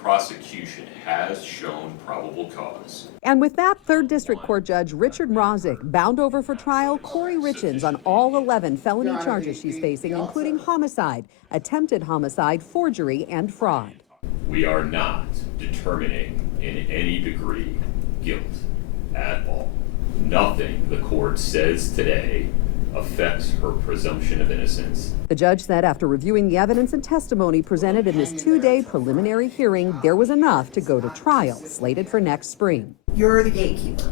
prosecution has shown probable cause. And with that, 3rd District Court Judge Richard Mrozik bound over for trial Kouri Richins on all 11 felony charges she's facing, including homicide, attempted homicide, forgery, and fraud. We are not determining in any degree guilt at all. Nothing the court says today affects her presumption of innocence. The judge said after reviewing the evidence and testimony presented in this 2-day preliminary hearing, there was enough to go to trial, slated for next spring. You're the gatekeeper.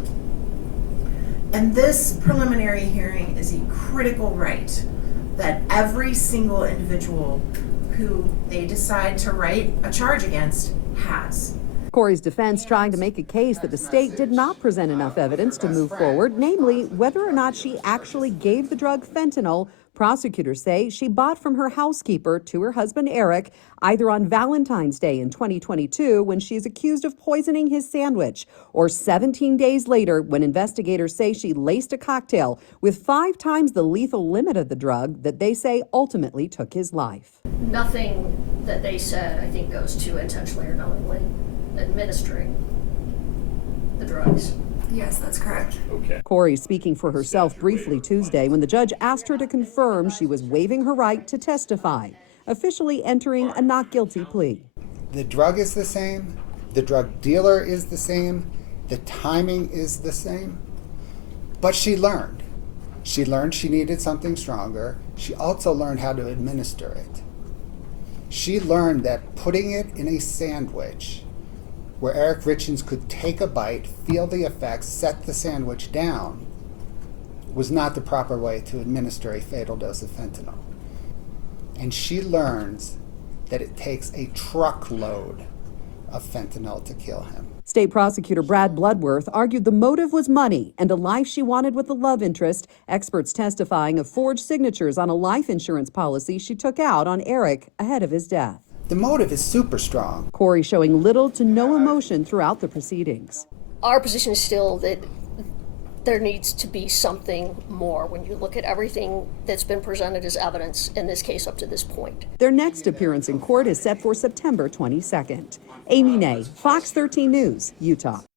And this preliminary hearing is a critical right that every single individual who they decide to write a charge against has. Kouri's defense trying to make a case that the state did not present enough evidence to move forward, namely whether or not she actually gave the drug fentanyl. Prosecutors say she bought from her housekeeper to her husband Eric either on Valentine's Day in 2022 when she is accused of poisoning his sandwich, or 17 days later when investigators say she laced a cocktail with 5 times the lethal limit of the drug that they say ultimately took his life. Nothing that they said, I think, goes to intentionally or knowingly administering the drugs. Yes, that's correct. Okay. Kouri speaking for herself briefly Tuesday when the judge asked her to confirm she was waiving her right to testify, officially entering a not guilty plea. The drug is the same, the drug dealer is the same, the timing is the same, but she learned. She learned she needed something stronger. She also learned how to administer it. She learned that putting it in a sandwich where Eric Richins could take a bite, feel the effects, set the sandwich down, was not the proper way to administer a fatal dose of fentanyl. And she learns that it takes a truckload of fentanyl to kill him. State prosecutor Brad Bloodworth argued the motive was money and a life she wanted with the love interest, experts testifying of forged signatures on a life insurance policy she took out on Eric ahead of his death. The motive is super strong. Kouri showing little to no emotion throughout the proceedings. Our position is still that there needs to be something more when you look at everything that's been presented as evidence in this case up to this point. Their next appearance in court is set for September 22nd. Amy Nay, Fox 13 News, Utah.